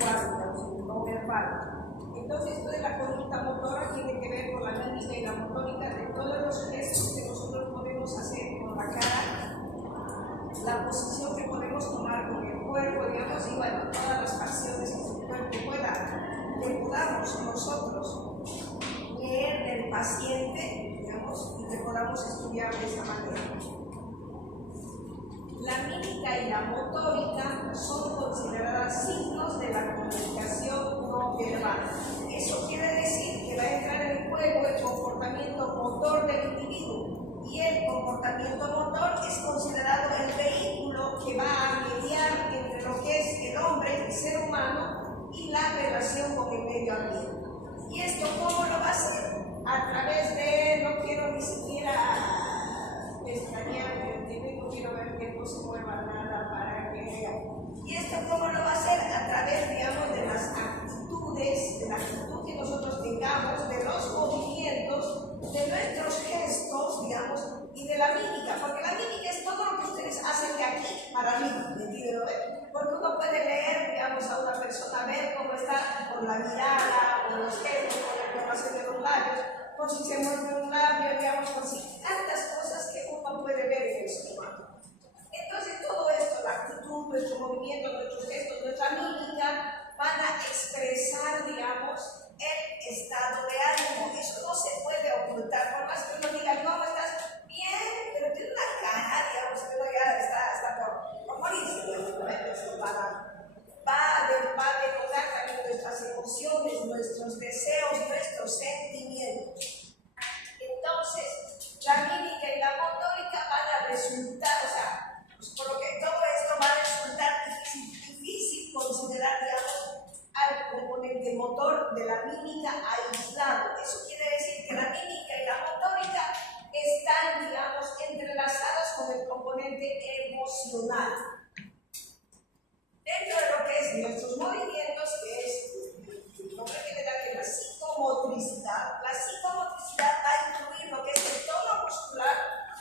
gestual, no verbal. Entonces, esto de la conducta motora tiene que ver con la mímica y la motórica de todos los gestos que nosotros podemos hacer con la cara, la posición que podemos tomar con el cuerpo, digamos, y bueno, todas las facciones que su cuerpo pueda, que podamos nosotros leer del paciente, digamos, y que podamos estudiar de esa manera. La mímica y la motórica son consideradas signos de la comunicación no verbal. Eso quiere decir que va a entrar en juego el comportamiento motor del individuo, y el comportamiento motor es considerado el vehículo que va a mediar entre lo que es el hombre, el ser humano, y la relación con el medio ambiente. ¿Y esto cómo lo va a hacer? A través de, no quiero ni siquiera extrañar, no quiero ver que no se mueva nada para que vea. ¿Y esto cómo lo va a hacer? A través, digamos, de las actitudes, de la actitud que nosotros tengamos, de los movimientos, de nuestros gestos, digamos, y de la mímica, porque la mímica es todo lo que ustedes hacen de aquí para arriba, ¿me entienden? Porque uno puede leer, digamos, a una persona, ver cómo está con la mirada, con los gestos, con la entonación de los labios, con si se mueve un labio, digamos, con si tantas cosas que uno puede ver en el ser humano. Entonces, todo esto, la actitud, nuestro movimiento, nuestros gestos, nuestra mímica, van a expresar, digamos, el estado de ánimo. Eso no se puede ocultar, por más que uno diga, ¿cómo estás? Bien, pero tiene una cara, digamos, que uno ya está por morirse, digamos, ¿no? Va a denotar también nuestras emociones, nuestros deseos, nuestros sentimientos. Entonces, la mímica y la motórica van a resultar, o sea, pues por lo que todo esto va a resultar difícil considerar, digamos, al componente motor de la mímica aislado. Eso quiere decir que la mímica y la motórica están, digamos, entrelazadas con el componente emocional. Dentro de lo que es nuestros movimientos, que es el nombre que le da que la psicomotricidad va a incluir lo que es el tono muscular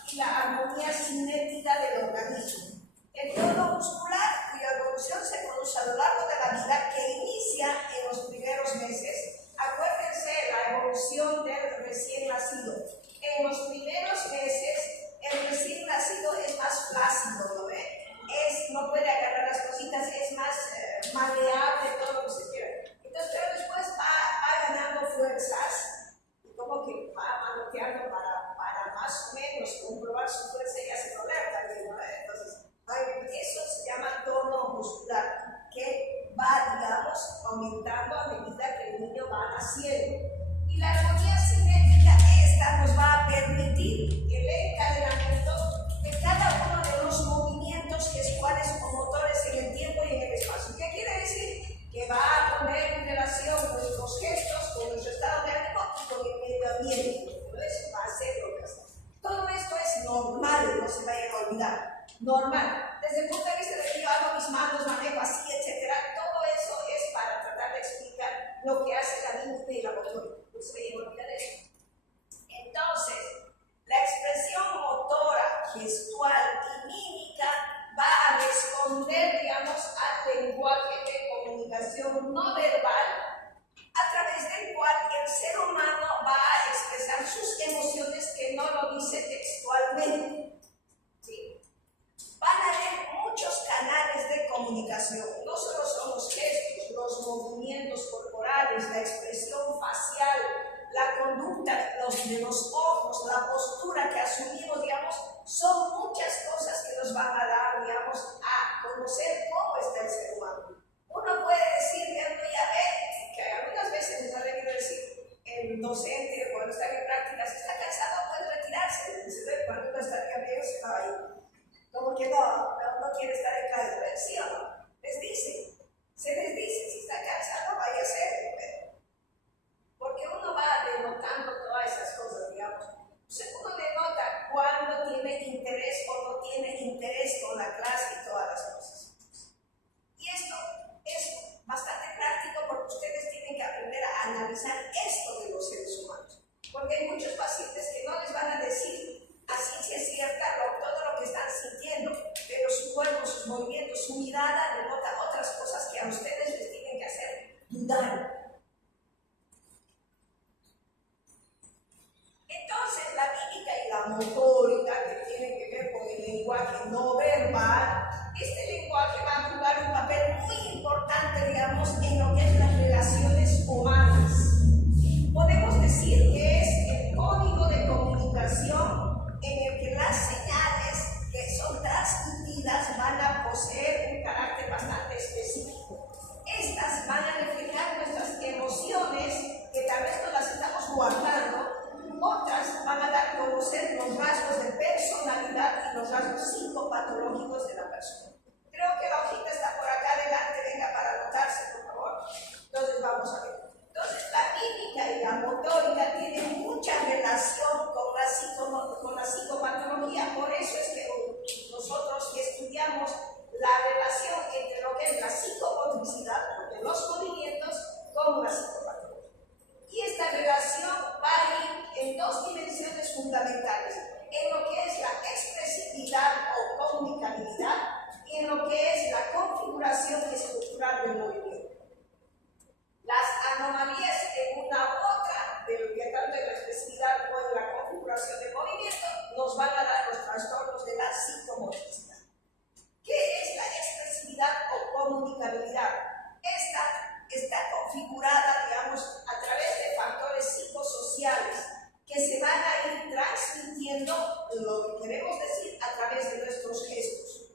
y la armonía cinética del organismo. El tono muscular, cuya evolución se produce a lo largo de la vida, que inicia en los primeros meses. Acuérdense la evolución del recién nacido. En los primeros meses, el recién nacido es más flácido, ¿no ve? No puede agarrar las cositas, es más maleable, todo lo que se quiera. Entonces, pero después va ganando fuerzas, y como que va manoteando para más o menos comprobar su fuerza y hace doler también, ¿no? Entonces, eso se llama tono muscular, que va, digamos, aumentando a medida que el niño va naciendo. Y la armonía cinética, esta nos va a permitir el encadenamiento de cada uno de los movimientos gestuales o motores en el tiempo y en el espacio. ¿Qué quiere decir? Que va a poner en relación nuestros gestos con nuestro estado de ánimo y con el medio ambiente. Entonces va a ser lo que hace. Todo esto es normal, no se vayan a olvidar. Normal. Desde el punto de vista de que yo hago mis manos, manejo así, etc. Todo eso es para tratar de explicar lo que hace la mímica y la motórica. No se vayan a olvidar eso. Entonces, la expresión motora, gestual y mímica va a responder, digamos, al lenguaje de comunicación no verbal, a través del cual el ser humano va a expresar sus emociones que no lo dice textualmente. ¿Sí? Van a haber muchos canales de comunicación, no solo son los gestos, los movimientos corporales, la expresión facial, la conducta de los ojos, la postura que asumimos, digamos, son muchas cosas que nos van a dar, digamos, a conocer cómo está el ser humano. Uno puede decir, ya ve, que algunas veces nos ha venido a decir el docente cuando está en práctica, si está cansado puede retirarse, cuando uno está bien se va a ir. Como que no quiere estar en clase, ¿sí o no? Se les dice, si está cansado vaya a ser, porque uno va denotando todas esas cosas, digamos. Uno denota cuando tiene interés dudar. Entonces, la mímica y la motórica, que tienen que ver con el lenguaje no verbal, este lenguaje va a jugar un papel muy importante, digamos, en lo que es las relaciones humanas. Podemos decir que es el código de comunicación en el que las señales que son transmitidas van a poseer un carácter bastante específico. Estas van a reflejar nuestras emociones, que tal vez no las estamos guardando. Otras van a dar a conocer los rasgos de personalidad y los rasgos psicopatológicos de la persona. Creo que la hojita está por acá adelante, venga para anotarse, por favor. Entonces vamos a ver. Entonces la mímica y la motórica tienen mucha relación con la psicopatología. Por eso es que nosotros estudiamos la relación entre lo que es la psicomotricidad, de los movimientos, con la psicopatología. Y esta relación va a ir en dos dimensiones fundamentales, en lo que es la expresividad o comunicabilidad y en lo que es la configuración estructural del movimiento. Las anomalías en una u otra, tanto en la expresividad o en la configuración del movimiento, nos van a dar los trastornos de la psicomotricidad. ¿Qué es la expresividad o comunicabilidad? Esta está configurada, digamos, a través de factores psicosociales que se van a ir transmitiendo lo que queremos decir a través de nuestros gestos.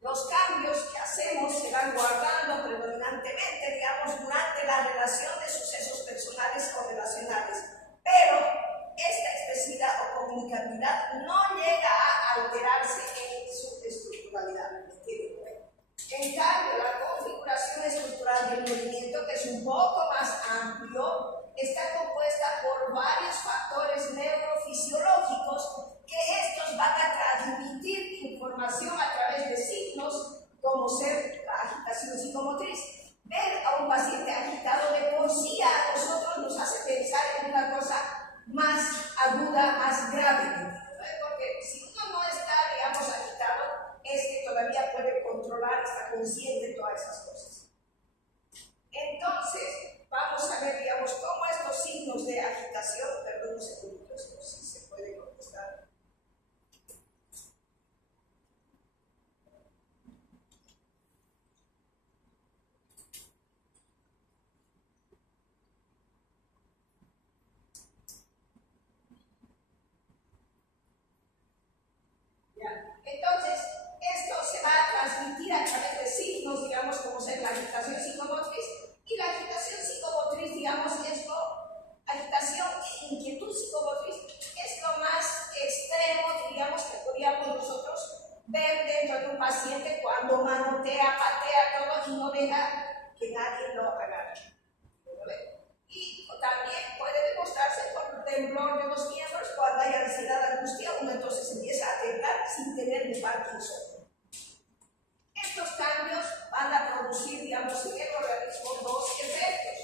Los cambios que hacemos se van guardando predominantemente, digamos, durante la relación de sucesos personales o relacionales, pero esta expresividad o comunicabilidad no llega a alterarse en su estructuralidad. En cambio, la configuración estructural del movimiento, que es un poco más amplio, está compuesta por varios factores neurofisiológicos que estos van a transmitir información a través de signos como ser la agitación psicomotriz. Ver a un paciente agitado de por sí a nosotros nos hace pensar en una cosa más aguda, más grave. Porque si uno no está, digamos, agitado, es que todavía puede controlar, está consciente de todas esas cosas. Entonces, vamos a ver, digamos, cómo estos signos de agitación, perdón un segundito, esto sí se puede contestar. Entonces, esto se va a transmitir a través de signos, digamos, como ser la agitación psicomotriz. Y la agitación psicomotriz, digamos, es agitación e inquietud psicomotriz, es lo más extremo, digamos, que podríamos nosotros ver dentro de un paciente cuando manotea, patea todo y no deja que nadie lo agarre. Y también puede demostrarse por temblor de los miembros, cuando hay ansiedad, angustia, uno entonces empieza a temblar sin tener de Parkinson. Estos cambios van a producir, digamos, en el organismo dos efectos.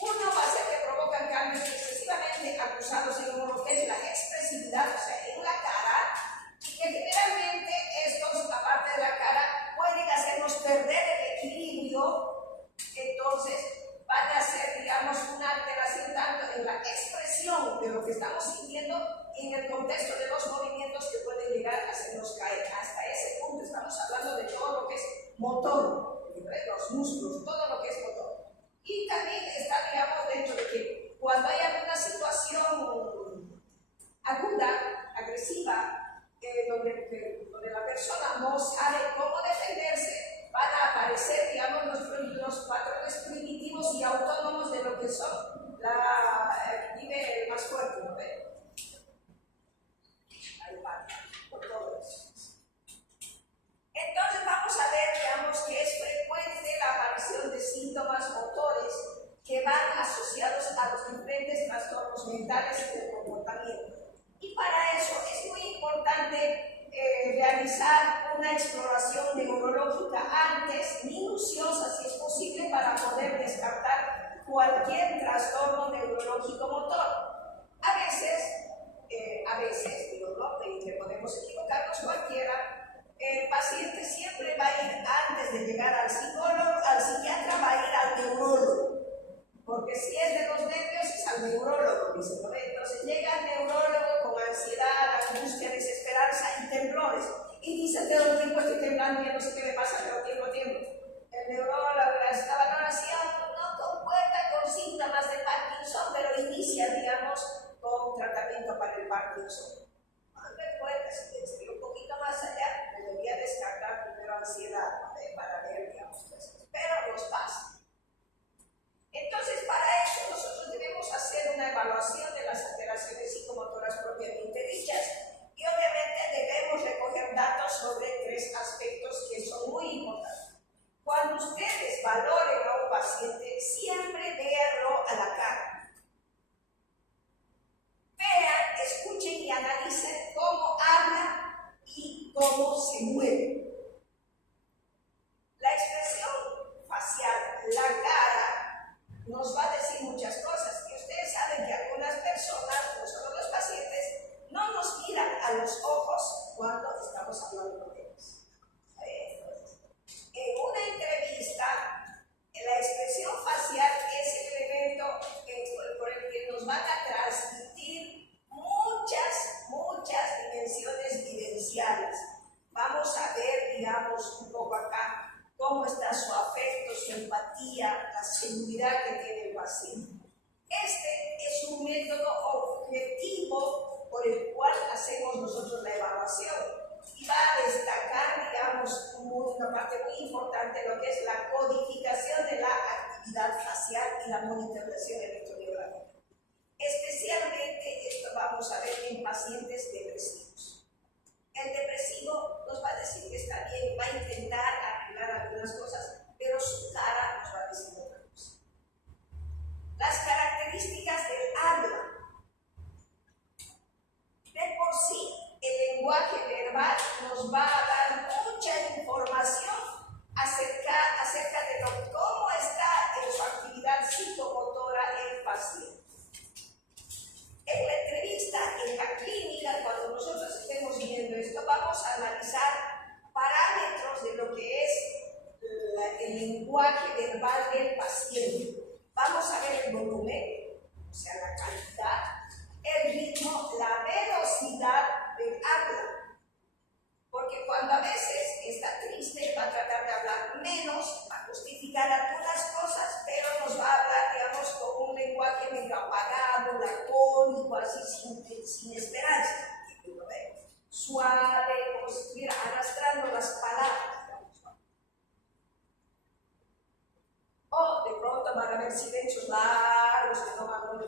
Uno va a ser que provocan cambios excesivamente acusados en lo que es la expresividad, o sea, en la cara, y que generalmente estos, aparte de la cara, pueden hacernos perder el equilibrio. Entonces, van a hacer, digamos, una alteración tanto en la expresión de lo que estamos sintiendo y en el contexto de los movimientos que pueden llegar a hacernos caer. Hasta ese punto estamos hablando de todo lo que es motor, los músculos, todo lo que es motor. Y también está, digamos, dentro de que cuando hay alguna situación aguda, agresiva, donde la persona no sabe cómo defenderse, van a aparecer, digamos, los patrones primitivos y autónomos de lo que son el nivel más fuerte, ¿no ve? Ahí va, por todo eso. Entonces vamos a ver, digamos, que es frecuente la aparición de síntomas motores que van asociados a los diferentes trastornos mentales del comportamiento. Y para eso es muy importante realizar una exploración neurológica antes, minuciosa si es posible, para poder descartar cualquier trastorno neurológico motor. A veces, digo, no, que podemos equivocarnos cualquiera, el paciente siempre va a ir, antes de llegar al psicólogo, al psiquiatra, va a ir al hablando, ya no sé qué me pasa, pero tiempo. El neurólogo, la valoración no concuerda con síntomas de Parkinson, pero inicia, digamos, con tratamiento para el Parkinson. No recuerda, si sería un poquito más allá, debería descartar primero ansiedad, ¿no? Para ver, digamos, pero nos pasa. Entonces, para eso nosotros debemos hacer una evaluación de las alteraciones psicomotoras propiamente dichas y obviamente debemos recoger datos sobre 3 aspectos que son muy importantes. Cuando ustedes valoren a un paciente, siempre véanlo a la cara. Vean, escuchen y analicen cómo habla y cómo se mueve. La expresión facial, la cara, nos va a decir muchas cosas. Y ustedes saben que algunas personas, no solo los pacientes, no nos miran a los ojos cuando estamos hablando con ellos. En una entrevista, la expresión facial es el elemento por el que nos van a transmitir muchas dimensiones vivenciales. Vamos a ver, digamos, un poco acá cómo está su afecto, su empatía, la seguridad que tiene el paciente. Este es un método objetivo por el cual hacemos nosotros la evaluación. Y va a destacar, digamos, una parte muy importante, lo que es la codificación de la actividad facial y la monitorización electromiográfica. Especialmente esto vamos a ver en pacientes depresivos. El depresivo nos va a decir que está bien, va a intentar arreglar algunas cosas, pero su cara nos va a decir otra cosa. Las características del habla. De por sí, el lenguaje verbal nos va a dar mucha información acerca de cómo está en su actividad psicomotora el paciente. En la entrevista, en la clínica, cuando nosotros estemos viendo esto, vamos a analizar parámetros de lo que es el lenguaje verbal del paciente. Vamos a ver el volumen, o sea, la calidad, el ritmo, la velocidad del habla. Porque cuando a veces está triste, va a tratar de hablar menos, va a justificar algunas cosas, pero nos va a hablar, digamos, con un lenguaje medio apagado, lacónico, así sin esperanza. Suave, como si estuviera arrastrando las palabras. O de pronto van a haber silencios largos que no van a ver.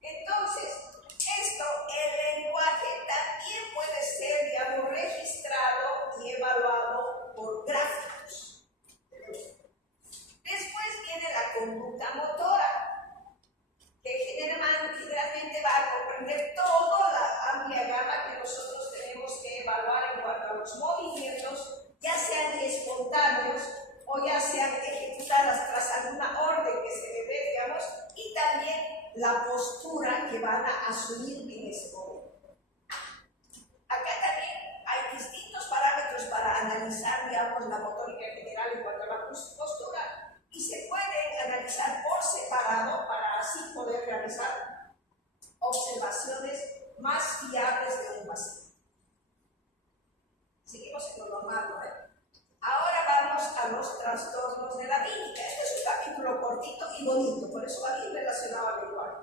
Entonces, el lenguaje también puede ser, digamos, registrado y evaluado por gráficos. Después viene la conducta motora, que generalmente va a comprender toda la amplia gama que nosotros tenemos que evaluar en cuanto a los movimientos, ya sean espontáneos o ya sean ejecutadas tras alguna orden que se le dé, digamos, y también la postura que van a asumir en ese momento. Acá también hay distintos parámetros para analizar, digamos, la motórica general en cuanto a la postura y se puede analizar por separado para así poder realizar observaciones más fiables de un paciente. Seguimos en lo normal, ¿no? Ahora vamos a los trastornos de la mímica. Este es un capítulo cortito y bonito, por eso va bien relacionado al lenguaje.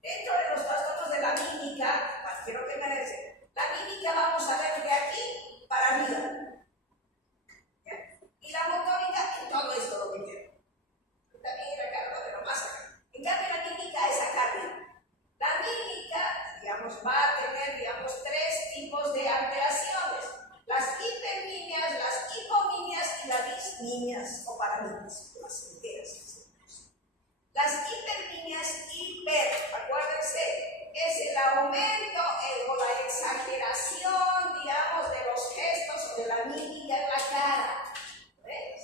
Dentro de los trastornos de la mímica, quiero que me dicen, la mímica vamos a ver de aquí para arriba. Y la motórica en todo esto lo que quiero. También acá, pero más acá. En cambio, la mímica es acá arriba. La mímica, digamos, va a tener, digamos, 3 tipos de alteraciones. Las hipermimias, las hipomimias y las dismimias o paramimias, las enteras. Las hipermimias, acuérdense, es el aumento o la exageración, digamos, de los gestos o de la mímica en la cara. ¿Ves?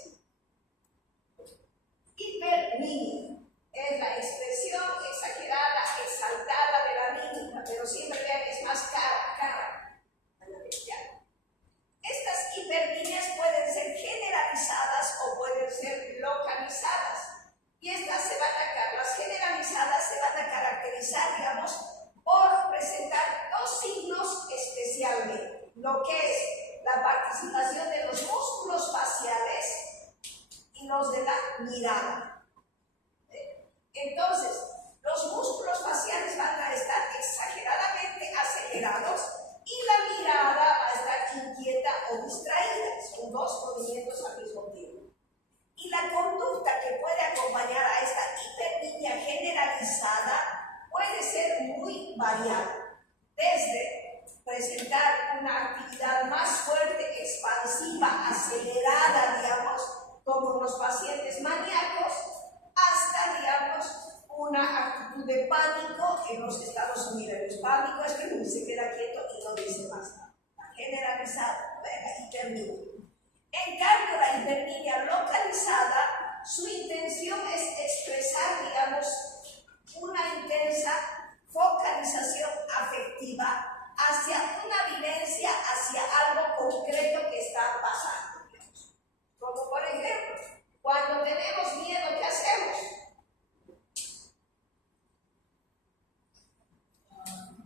Hipermimia es la expresión exagerada, exaltada de la mímica, pero siempre vean que es más cara. Estas hipermimias pueden ser generalizadas o pueden ser localizadas. Y las generalizadas se van a caracterizar, digamos, por presentar 2 signos especialmente. Lo que es la participación de los mirada. Entonces, los músculos faciales van a estar exageradamente acelerados y la mirada va a estar inquieta o distraída. Son dos movimientos al mismo tiempo. Y la conducta que puede acompañar a esta hipermimia generalizada puede ser muy variada. Desde presentar una actividad más fuerte, expansiva, acelerada, digamos, como los pacientes maníacos, hasta, digamos, una actitud de pánico en los Estados Unidos. El pánico es que uno se queda quieto y no dice más nada. Generalizada, la hipermimia. En cambio, la hipermimia localizada, su intención es expresar, digamos, una intensa focalización afectiva hacia una vivencia, hacia algo concreto que está pasando. Digamos. Como por ejemplo, cuando tenemos miedo, ¿qué hacemos?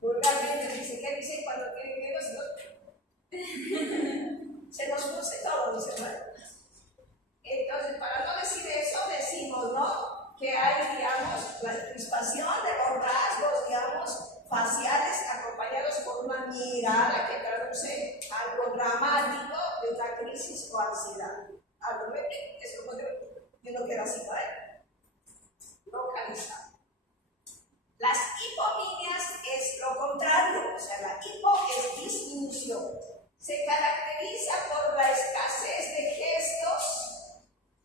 Vulgarmente dice, ¿qué dice cuando tiene miedo? Se nos cruce todo, dice, ¿no? Entonces, para no decir eso, decimos, ¿no? Que hay, digamos, la crispación de los rasgos, digamos, faciales, acompañados por una mirada que traduce algo dramático de una crisis o ansiedad. Algo que eso no queda así, ¿no? Localizado. Las hipomimias es lo contrario, o sea, la hipo es disminución. Se caracteriza por la escasez de gestos,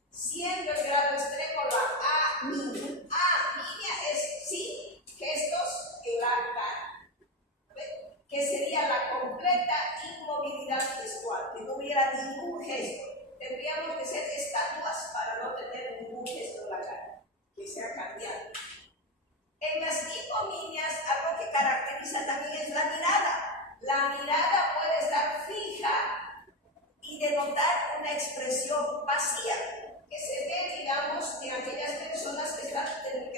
siendo el grado extremo la aminia. Aminia es sí, gestos en la cara, que sería la completa inmovilidad gestual, que no hubiera ningún gesto. Tendríamos que ser estatuas para no tener ningún gesto en la cara, que sea cambiado. En las hipomimias, algo que caracteriza también es la mirada. La mirada puede estar fija y denotar una expresión vacía, que se ve, digamos, en aquellas personas que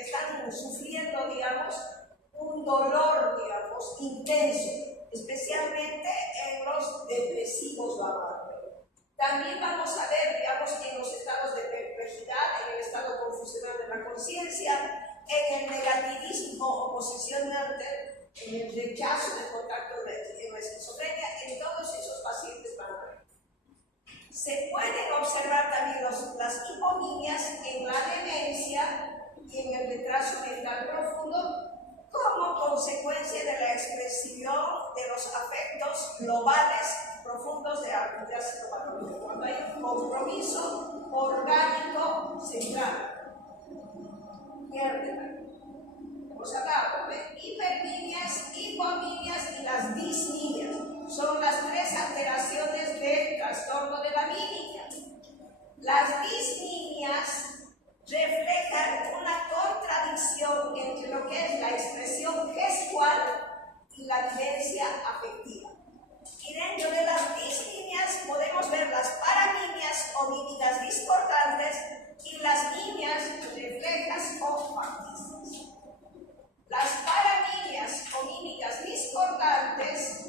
están sufriendo, digamos, un dolor, digamos, intenso, especialmente en los depresivos, También vamos a ver, digamos, en los estados de perplejidad, en el estado confusional de la conciencia, en el negativismo oposicionante, en el rechazo de contacto en la esquizofrenia, en todos esos pacientes van a ver. Se pueden observar también las hipomimias en la demencia y en el retraso mental profundo como consecuencia de la expresión de los afectos globales profundos de actividad psicopatológica. Cuando hay un compromiso orgánico central. Hemos hablado de hipermimias, hipomimias y las dismimias. Son las tres alteraciones del trastorno de la mímica. Las dismimias reflejan una contradicción entre lo que es la expresión gestual y la vivencia afectiva. Y dentro de las dismimias podemos ver las paramimias o mímicas discordantes y las mimias reflejas o facticias. Las paramimias o mímicas discordantes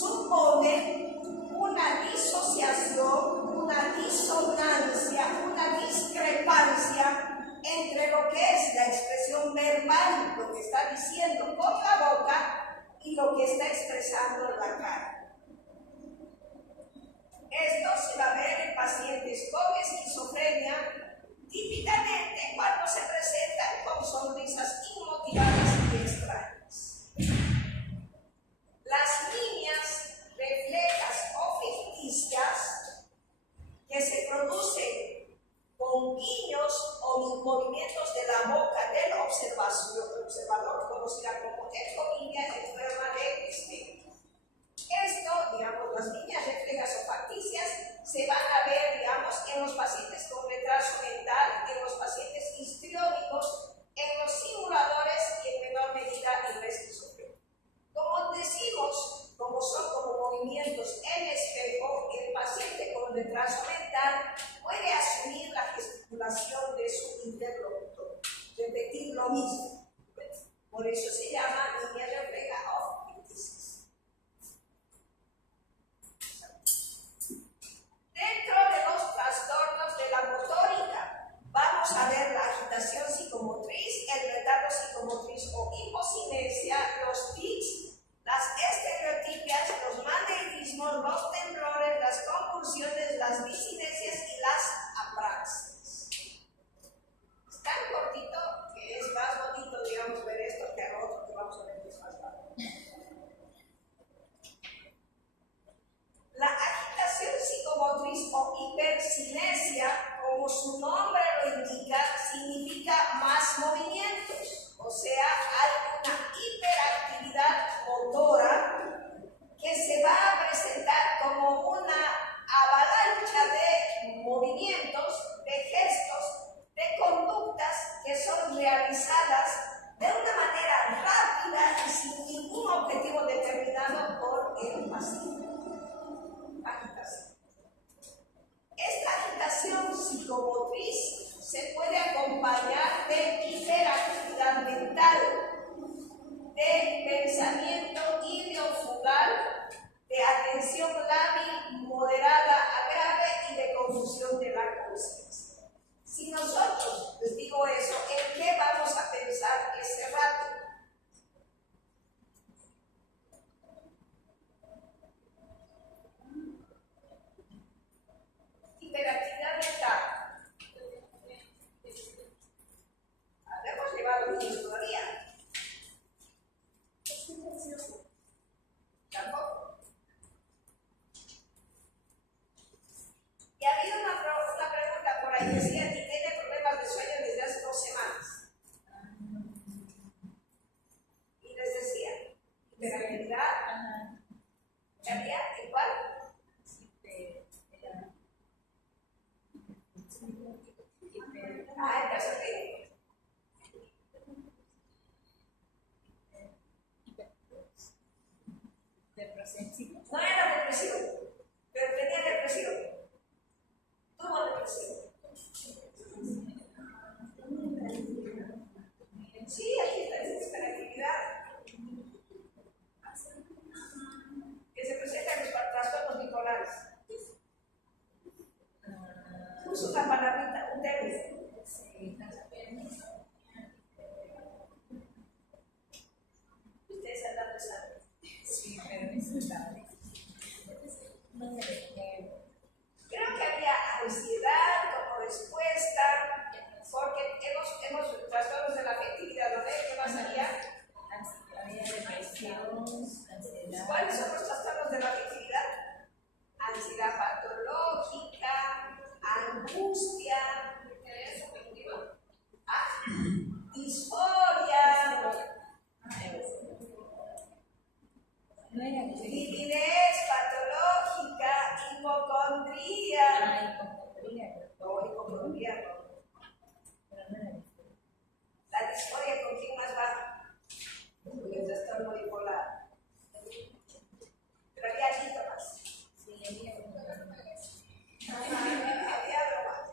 suponen una disociación, una disonancia, una discrepancia entre lo que es la expresión verbal, lo que está diciendo con la boca, y lo que está expresando en la cara. Esto se va a ver en pacientes con esquizofrenia, típicamente cuando se presentan con sonrisas inmotivadas y extrañas. Las líneas reflejas o ficticias que se producen con guiños o movimientos de la boca del observador, conocida como ectomimia en forma de espejo. Esto, digamos, las líneas reflejas o facticias se van a ver, digamos, en los pacientes con retraso mental, en los pacientes histriónicos, en los simuladores y en menor medida en la esquizofrenia. Como decimos, como son como movimientos en espejo, el paciente con retraso mental puede asumir la gesticulación de su interlocutor, repetir lo mismo. Por eso se llama línea refleja o ficticias. Dentro de los trastornos de la motórica, psicomotriz se puede acompañar de hiperactividad mental, de pensamiento ideofugal, de atención lábil moderada a grave y de confusión de la conciencia. Si nosotros les digo eso, ¿en qué vamos a pensar ese rato? Hiperactividad mental. Hemos llevado niños todavía. Tampoco. Y ha habido una pregunta por ahí, decía que tiene problemas de sueño desde hace 2 semanas. Y les decía, hiperactividad, ¿qué había? ¿Igual? Ah, el caso de no era depresión, pero tenía depresión. Tuvo depresión. Sí, aquí está esa hiperactividad que se presenta en los trastornos bipolares. Uso una palabrita, un término. Ustedes andan pensando. Sí, pero creo que había ansiedad como respuesta, porque hemos trastornos de la afectividad, ¿no? ¿Qué más había? Había depresión, ansiedad. ¿Cuáles son los trastornos de la afectividad? Ansiedad patológica, angustia, disforia, timidez patológica, hipocondría. No, hipocondría no. La disforia, ¿con quién más va? Con el trastorno bipolar. Pero había síntomas. Había bromas.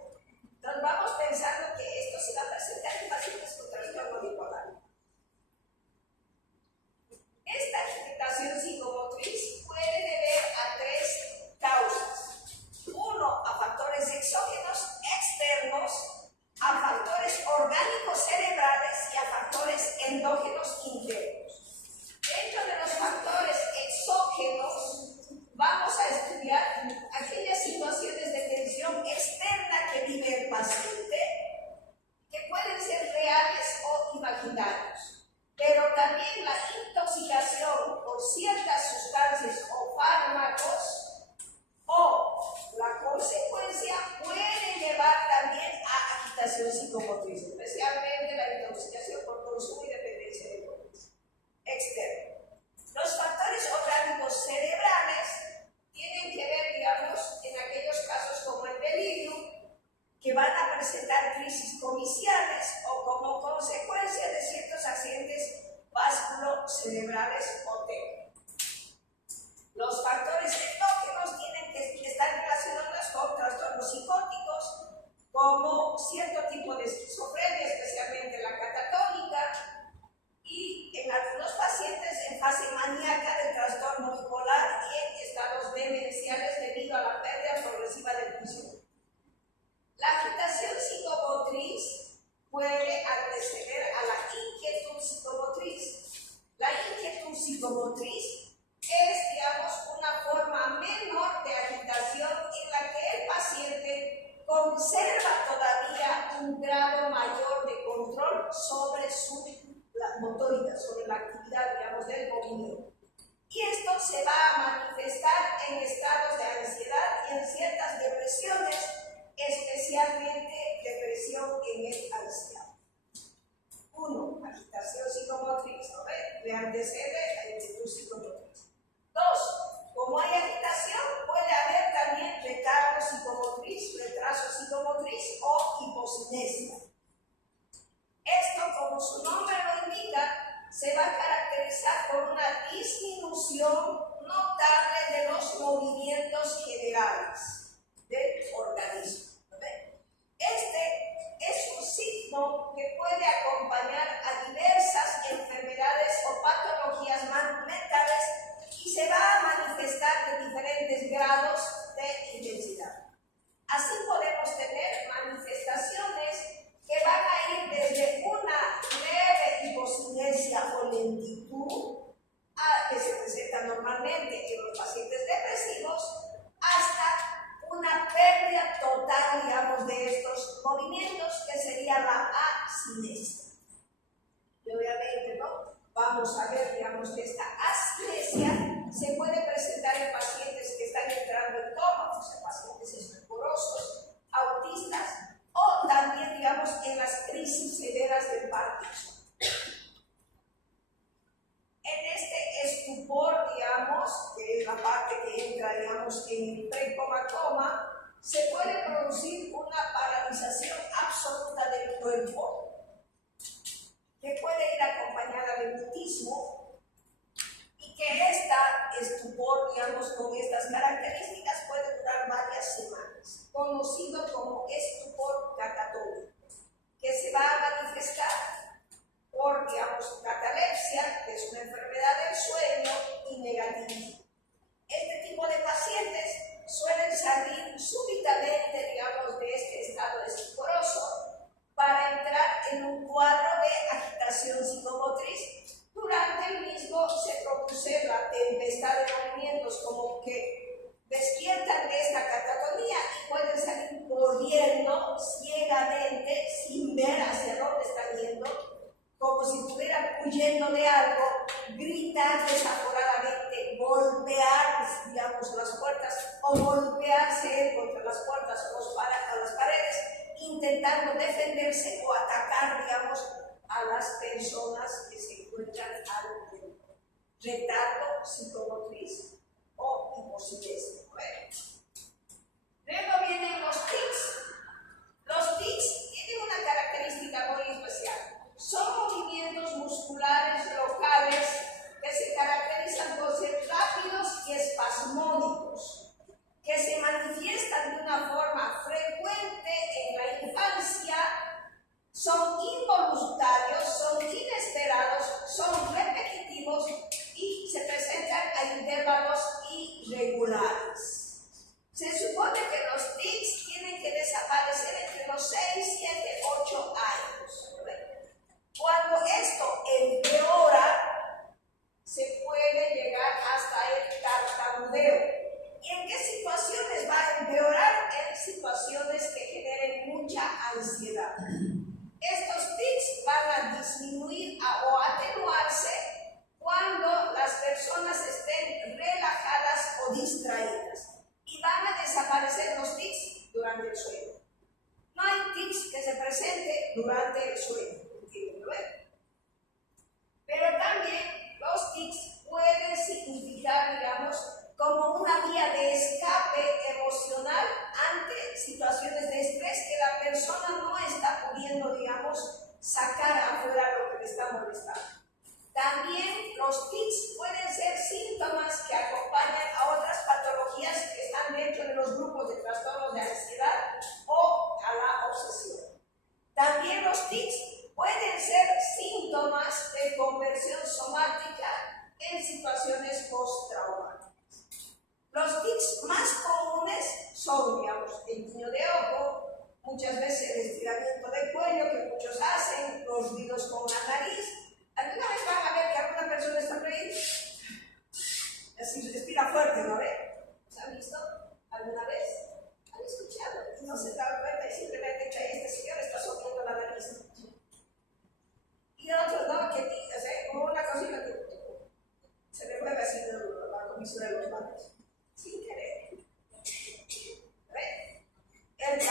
Entonces vamos pensando que esto se va a presentar en pacientes con trastorno bipolar. Esta agitación psicomotriz puede deber a 3 causas. 1, a factores exógenos externos, a factores orgánicos cerebrales y a factores endógenos internos. Dentro de los factores exógenos vamos a estudiar aquellas situaciones de tensión externa que vive el paciente, que pueden ser reales o imaginarios, pero también la intoxicación por ciertas sustancias o fármacos o la consecuencia puede llevar también a agitación psicomotriz, especialmente la intoxicación por consumo y dependencia de drogas. Externo. Los factores orgánicos cerebrales tienen que ver, digamos, en aquellos casos como el delirio, que van a presentar crisis comiciales o como consecuencia de ciertos accidentes vasculocerebrales o técnicos. Los factores endógenos tienen que estar relacionados con trastornos psicóticos, como cierto tipo de esquizofrenia, especialmente la catatónica, y en algunos pacientes en fase maníaca del trastorno bipolar y en estados demenciales debido a la pérdida progresiva del juicio. La agitación psicomotriz puede anteceder a la inquietud psicomotriz. La inquietud psicomotriz es, digamos, una forma menor de agitación en la que el paciente conserva todavía un grado mayor de control sobre su motórica, sobre la actividad, digamos, del movimiento. Y esto se va a manifestar en estados de ansiedad y en ciertas depresiones, especialmente depresión en el anciano. 1. Agitación psicomotriz, ¿no ve? Le antecede la inquietud psicomotriz. 2. Como hay agitación, puede haber también retardo psicomotriz, retraso psicomotriz o hipocinesia. Esto, como su nombre lo indica, se va a caracterizar por una disminución notable de los movimientos generales del organismo. movimientos, que sería la asinesia. Y obviamente, ¿no? Vamos a ver, digamos, que esta asinesia se puede presentar en pacientes que están entrando en coma, o sea, pacientes estuporosos, autistas, o también, digamos, en las crisis severas del Parkinson. En este estupor, digamos, que es la parte que entra, digamos, en el pre-coma-coma, se puede producir una paralización absoluta del cuerpo, que puede ir acompañada de mutismo, y que esta estupor, digamos, con estas características puede durar varias semanas, conocido como estupor catatónico, que se va a manifestar por, digamos, catalepsia, que es una enfermedad del sueño, y negativismo. Este tipo de pacientes suelen salir súbitamente, digamos, de este estado estuporoso para entrar en un cuadro de agitación psicomotriz. Durante el mismo se produce la tempestad de movimientos, como que despiertan de esta catatonía y pueden salir corriendo ciegamente, sin ver hacia dónde están yendo, como si estuvieran huyendo de algo, gritar desaforadamente, golpear, digamos, las puertas, o golpearse contra las puertas o las paredes, intentando defenderse o atacar, digamos, a las personas que se encuentran al tiempo. Retardo psicomotriz o hipocinesia. Bueno. Luego vienen los tics. Los tics tienen una característica muy especial. Son movimientos musculares locales que se caracterizan por ser rápidos y espasmódicos, que se manifiestan de una forma frecuente en la infancia, son involuntarios, son inesperados, son repetitivos y se presentan a intervalos irregulares. Se supone que los tics tienen que desaparecer entre los 6, 7, 8 años. Cuando esto empeora, se puede llegar hasta el tartamudeo. ¿Y en qué situaciones va a empeorar? En situaciones que generen mucha ansiedad. Estos tics van a disminuir o atenuarse cuando las personas estén relajadas o distraídas. Y van a desaparecer los tics durante el sueño. No hay tics que se presente durante el sueño. Pero también los tics pueden significar, digamos, como una vía de escape emocional ante situaciones de estrés que la persona no está pudiendo, digamos, sacar afuera lo que le está molestando. También los tics pueden ser síntomas que acompañan a otras patologías que están dentro de los grupos de trastornos de ansiedad o a la obsesión. También los tics pueden ser síntomas de conversión somática en situaciones postraumáticas. Los tics más comunes son, digamos, el guiño de ojo, muchas veces el estiramiento de cuello que muchos hacen, los ruidos con la nariz. ¿Alguna vez van a ver que alguna persona está reír? Así respira fuerte, ¿no ve? ¿Se han visto alguna vez? ¿Han escuchado? Y no se dan cuenta y simplemente que este señor está soplando la nariz. Y otros, ¿no? Que como una cosita que se le mueve así la comisura de los manos, sin querer. ¿Ven? El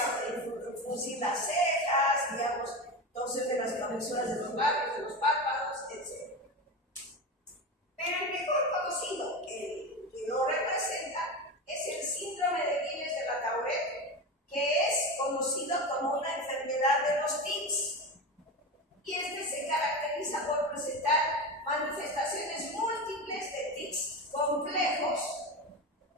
fruncir las cejas, digamos, entonces de las comisuras de los labios, de los párpados, etc. Pero el mejor conocido, el que lo representa, es el síndrome de Guillain de la Tourette, que es conocido como una enfermedad de los tics. Y este se caracteriza por presentar manifestaciones múltiples de tics complejos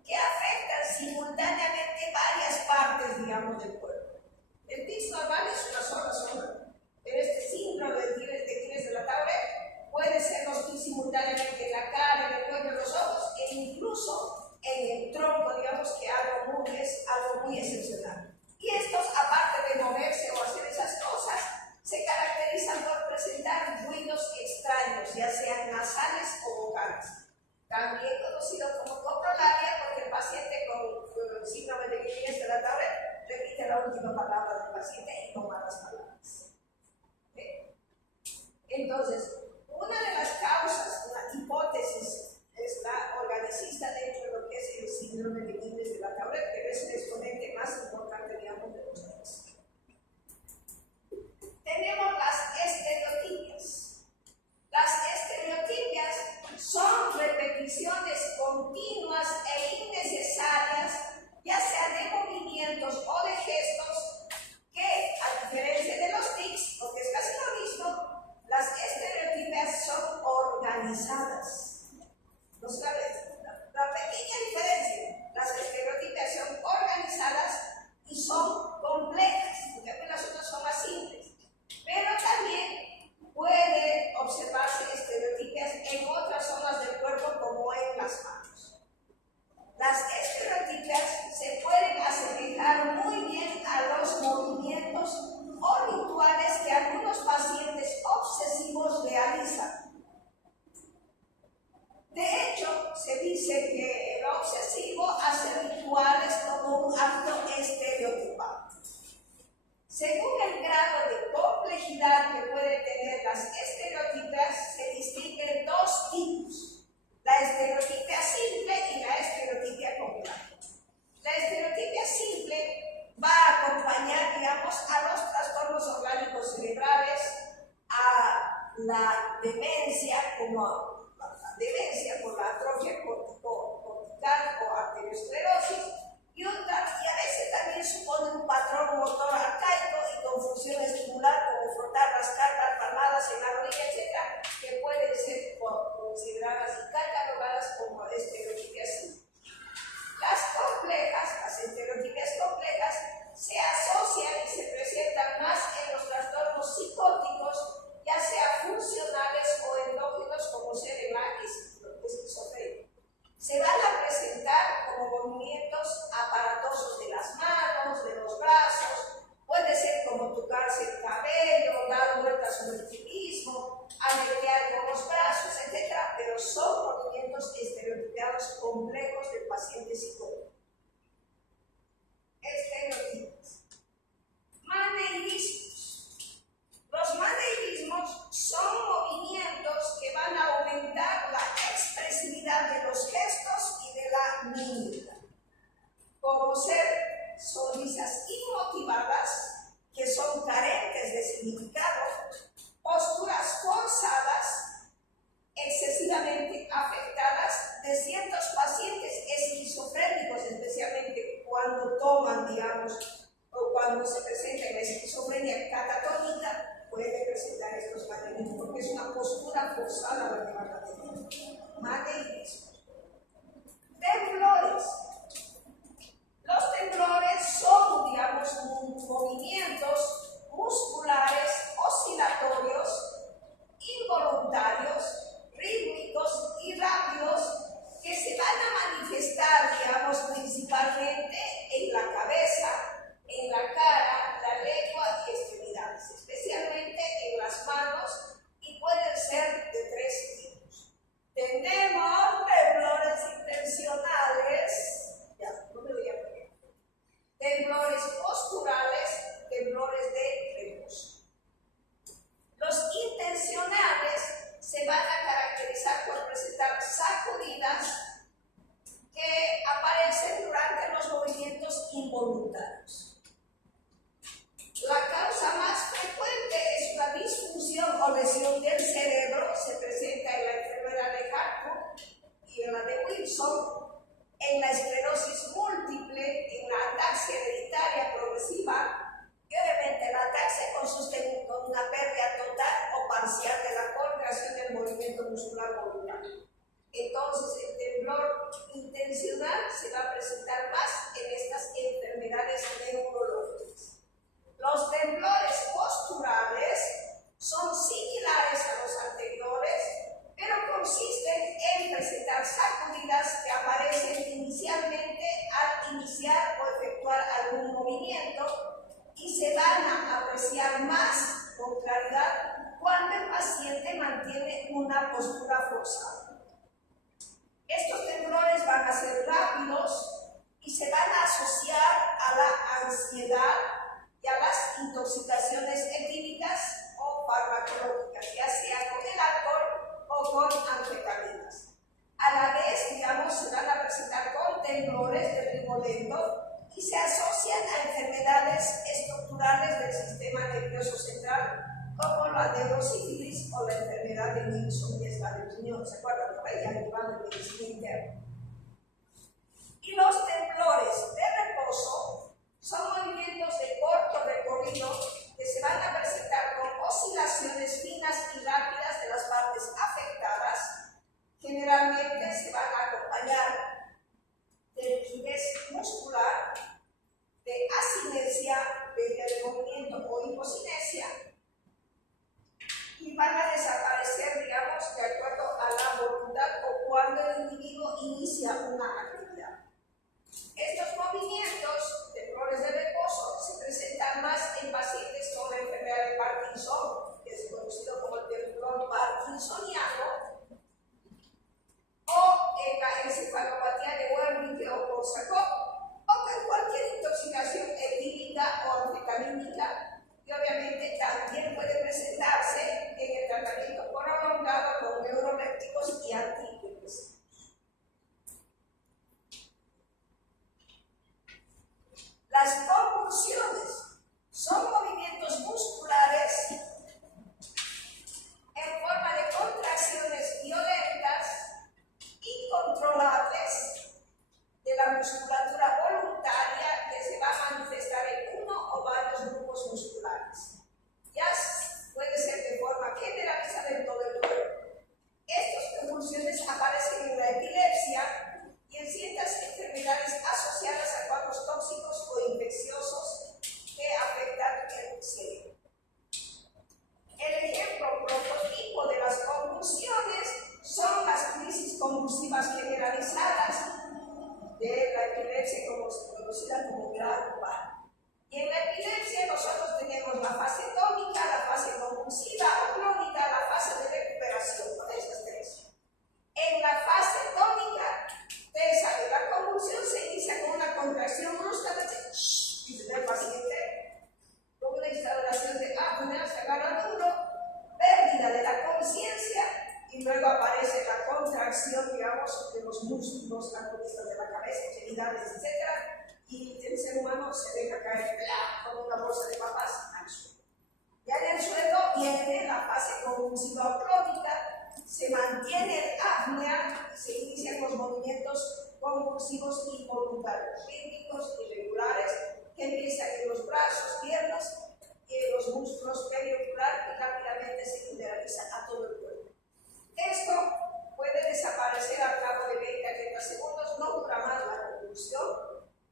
que afectan simultáneamente varias partes, digamos, del cuerpo. El tic normal es una sola zona, pero este síndrome de Guillain de la Tourette puede ser los tics simultáneamente en la cara, en el cuello, en los ojos e incluso en el tronco, digamos que es algo muy excepcional. Y estos, aparte de moverse o hacer esas cosas, se caracterizan por presentar ruidos extraños, ya sean nasales o vocales. También conocido como coprolalia, porque el paciente con síndrome de Guillain de la Tourette repite la última palabra del paciente Entonces, una de las causas, una hipótesis, es la organicista dentro de lo que es el síndrome de Guillain-Barré de la Tourette, pero es el exponente más importante, digamos, de los tres. Tenemos las estereotipias. Las estereotipias son repeticiones continuas e innecesarias, ya sea de movimientos o de gestos, que, a diferencia de los tics, porque es casi lo mismo, las estereotipias son organizadas. ¿No sabes? La pequeña diferencia, las estereotipias son organizadas y son complejas, porque las otras son más simples. Pero también puede observarse estereotipias en otras zonas del cuerpo, como en las manos. Las estereotipias se pueden asemejar muy bien a los movimientos o rituales que algunos pacientes obsesivos realizan. De hecho, se dice que el obsesivo hace rituales como un acto estereotipado. Según el grado de complejidad que pueden tener las estereotipias, se distinguen dos tipos: la estereotipia simple y la estereotipia compleja. La estereotipia simple va a acompañar, digamos, a los trastornos orgánicos cerebrales, a la demencia, como la demencia por la atrofia cortical o arteriosclerosis, y a veces también supone un patrón motor arcaico y confusión estimular, como frotar, rascar, dar palmadas en la rodilla, etc., que pueden ser consideradas y catalogadas como estereotipias simples. Las complejas, las estereotipias complejas, se asocian y se presentan más en los trastornos psicóticos, ya sea funcionales o endógenos, como ser en la esquizofrenia. Se van a presentar como movimientos aparatosos de las manos, de los brazos, puede ser como tocarse el cabello, dar vueltas sobre ti mismo, aletear con los brazos, etc., pero son movimientos estereotipados complejos del paciente psicótico. Estereotipos. Maneirismos. Los maneirismos son movimientos que van a aumentar la expresividad de los gestos y de la mímica, como ser sonrisas inmotivadas, que son carentes de significado, posturas forzadas, excesivamente afectadas de ciertos pacientes esquizofrénicos, especialmente cuando toman, digamos, o cuando se presenta en la esquizofrenia catatónica, puede presentar estos maneirismos, porque es una postura forzada la que van a tener. Maneirismos. Temblores. Los temblores son, digamos, movimientos musculares oscilatorios, involuntarios, rítmicos y rápidos que se van a manifestar, digamos, principalmente en la cabeza, en la cara, la lengua y extremidades, especialmente en las manos, y pueden ser de tres tipos. Tenemos temblores intencionales, ya, no me voy a pegar, temblores posturales, temblores de reposo. Los intencionales se van a caracterizar por presentar sacudidas que aparecen durante los movimientos involuntarios. La causa más frecuente es una disfunción o lesión del cerebro, se presenta en la enfermedad de Hartford y en la de Wilson, en la esclerosis múltiple, en la ataxia hereditaria progresiva, y obviamente la ataxia consiste con una pérdida total o parcial de la coordinación del movimiento muscular voluntario. Entonces, el temblor intencional se va a presentar más en estas enfermedades neurológicas. Los temblores posturales son similares a los anteriores, pero consisten en presentar sacudidas que aparecen inicialmente al iniciar o efectuar algún movimiento y se van a apreciar más con claridad cuando el paciente mantiene una postura forzada. Estos temblores van a ser rápidos y se van a asociar a la ansiedad y a las intoxicaciones etílicas o farmacológicas, ya sea sistema nervioso central, como la neurosífilis o la enfermedad de Wilson, que es la del riñón. ¿Se acuerdan? Por ahí arriba de medicina interna. Y los temblores de reposo son movimientos de corto recorrido que se van a presentar con oscilaciones finas y rápidas de las partes afectadas. Generalmente se van a acompañar de rigidez muscular, de asinesia, pérdida de movimiento o hipocinesia, y van a desaparecer, digamos, de acuerdo a la voluntad o cuando el individuo inicia una actividad. Estos movimientos, temblores de reposo, se presentan más en pacientes con la enfermedad de Parkinson, que es conocido como el temblor parkinsoniano, o en la encefalopatía de Wernicke o Korsakoff, o con cualquier intoxicación etílica o anfetamínica, y obviamente también puede presentarse en el tratamiento prolongado con neurolépticos y antidepresivos. Las convulsiones son movimientos musculares en forma de contracciones violentas, incontrolables, de la musculatura voluntaria que se va a manifestar en uno o varios grupos musculares. Ya puede ser de forma generalizada en todo el cuerpo. Estas convulsiones aparecen en la epilepsia y en ciertas enfermedades asociadas a cuadros tóxicos o infecciosos que afectan el cerebro. El ejemplo prototipo de las convulsiones son las crisis convulsivas generalizadas de la epilepsia conocida como grado par. Y en la epilepsia nosotros tenemos la fase tónica, la fase convulsiva o clónica, la fase de recuperación, con estas tres. En la fase tónica, ustedes saben, la convulsión se inicia con una contracción brusca, y se da el paciente con una instauración de apnea, se agarra duro, pérdida de la conciencia, y luego aparece la contracción, digamos, de los músculos anatomistas de la cabeza, extremidades, etc. Y el ser humano se deja caer con una bolsa de papas al suelo. Ya en el suelo viene la fase convulsiva o crónica, se mantiene el apnea y se inician los movimientos convulsivos involuntarios, rítmicos, irregulares, que empiezan en los brazos, piernas, y en los músculos periocular y rápidamente se generaliza a todo el cuerpo. Esto puede desaparecer al cabo de 20 a 30 segundos, no dura más la convulsión,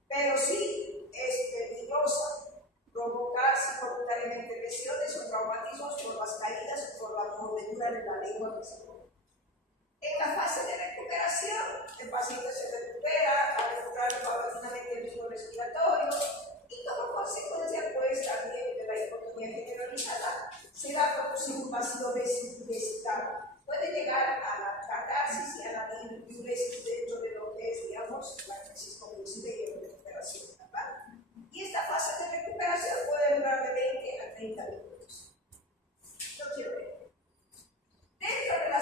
pero sí es peligrosa provocar simultáneamente lesiones o traumatismos por las caídas o por la mordedura de la lengua que se pone. En la fase de recuperación, el paciente se recupera, va a recuperar paulatinamente el ritmo respiratorio y como consecuencia, pues también de la hipotonía generalizada, se va a producir un vacío vesical. Puede llegar a la catarsis y a la diuresis dentro de lo que es, digamos, la crisis convulsiva y la recuperación, ¿verdad? Y esta fase de recuperación puede durar de 20 a 30 minutos. Yo quiero ver. Dentro de la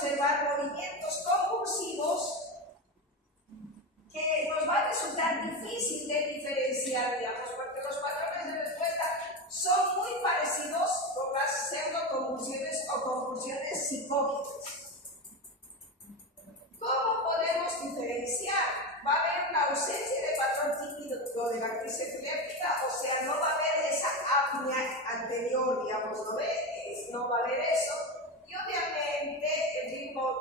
observar movimientos convulsivos que nos va a resultar difícil de diferenciar, digamos, porque los patrones de respuesta son muy parecidos con las pseudoconvulsiones o convulsiones psicóticas. ¿Cómo podemos diferenciar? Va a haber una ausencia de patrón típico de la crisis epiléptica, o sea, no va a haber esa apnea anterior, digamos, no va a haber eso, y obviamente el ritmo,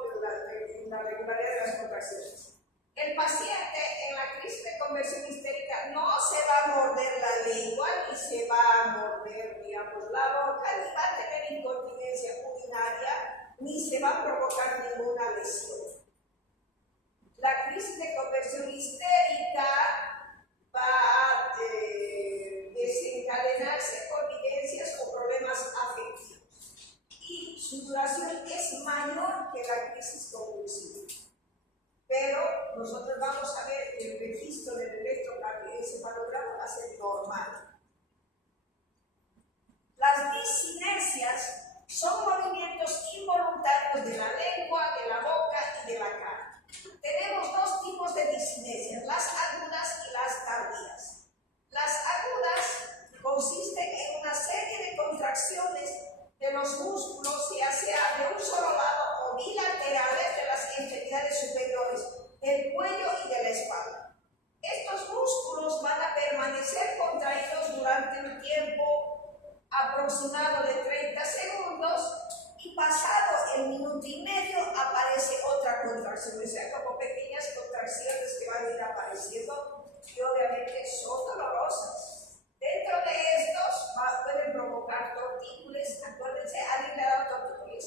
la regularidad de las contracciones. El paciente en la crisis de conversión histérica no se va a morder la lengua, ni se va a morder, digamos, la boca, ni va a tener incontinencia urinaria, ni se va a provocar ninguna lesión. La crisis de conversión histérica va a desencadenarse por vivencias o problemas afectivos y su duración es mayor que la crisis convulsiva. Pero nosotros vamos a ver que el registro del electroencefalograma va a ser normal. Las discinesias son movimientos involuntarios de la lengua, de la boca y de la cara. Tenemos dos tipos de discinesias, las agudas y las tardías. Las agudas consisten en una serie de contracciones de los músculos, ya sea de un solo lado o bilaterales de las extremidades superiores, del cuello y de la espalda. Estos músculos van a permanecer contraídos durante un tiempo aproximado de 30 segundos y pasado el minuto y medio aparece otra contracción, o sea, como pequeñas contracciones que van a ir apareciendo y obviamente son dolorosas. Dentro de estos pueden provocar tortícolis. Acuérdense, alguien le ha dado tortícolis.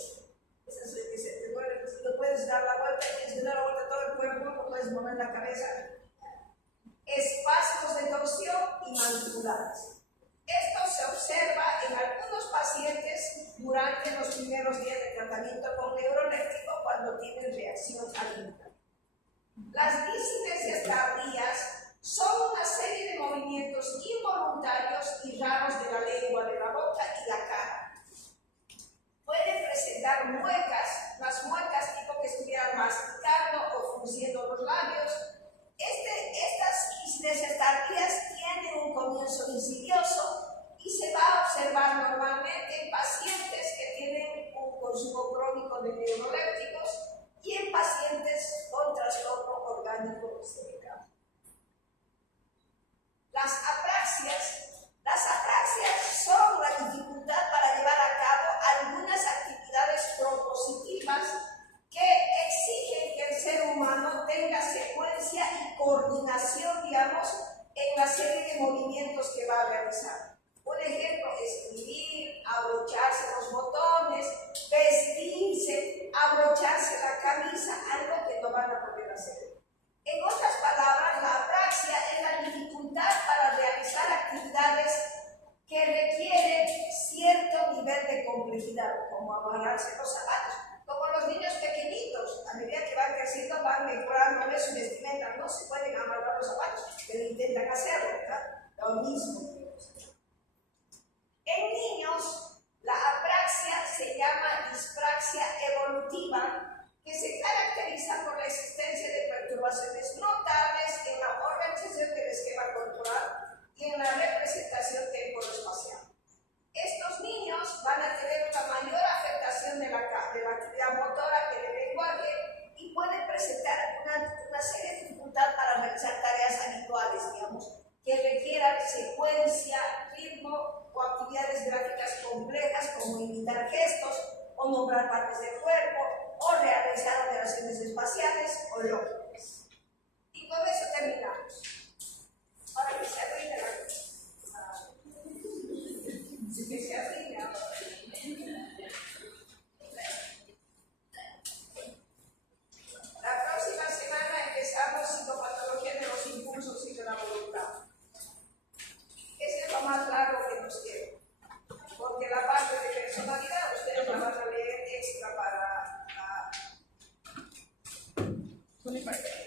Eso es que se te duele, si no puedes dar la vuelta, tienes que dar la vuelta a todo el cuerpo, no puedes mover la cabeza. Espasmos de torsión y manipulares. Esto se observa en algunos pacientes durante los primeros días de tratamiento con neuroléptico cuando tienen reacción alérgica. Las discinesias tardías son una serie de movimientos involuntarios y raros de la lengua, de la boca y la cara. Pueden presentar muecas, las muecas tipo que estuvieran masticando o frunciendo los labios. Estas discinesias tardías tienen un comienzo insidioso y se va a observar normalmente en pacientes que tienen un consumo crónico de neurolépticos y en pacientes con trastorno orgánico cerebral. Las apraxias son la dificultad para llevar a cabo algunas actividades propositivas que exigen que el ser humano tenga secuencia y coordinación, digamos, en la serie de movimientos que va a realizar. Un ejemplo, escribir, abrocharse los botones, vestirse, abrocharse la camisa, algo que no van a poder hacer. En otras palabras, la apraxia es la dificultad para realizar actividades que requieren cierto nivel de complejidad, como amarrarse los zapatos. Como los niños pequeñitos, a medida que van creciendo, van mejorando su vestimenta, no se pueden amarrar los zapatos, pero intentan hacerlo, ¿verdad? Lo mismo. En niños, la apraxia se llama dispraxia evolutiva, que se caracteriza por la existencia de perturbaciones notables en la organización del esquema corporal y en la representación temporoespacial. Estos niños van a tener una mayor afectación de la actividad motora que del lenguaje y pueden presentar una seria dificultad para realizar tareas habituales, digamos, que requieran secuencia, ritmo o actividades gráficas complejas como imitar gestos o nombrar partes del cuerpo o realizar operaciones espaciales o lógicas. Y con eso terminamos. Ahora que se abrinde que se abrinde ahora. La próxima semana empezamos psicopatología de los impulsos y de la voluntad. Ese es lo más largo que nos queda, porque la parte de personalidad ustedes la van a leer extra para la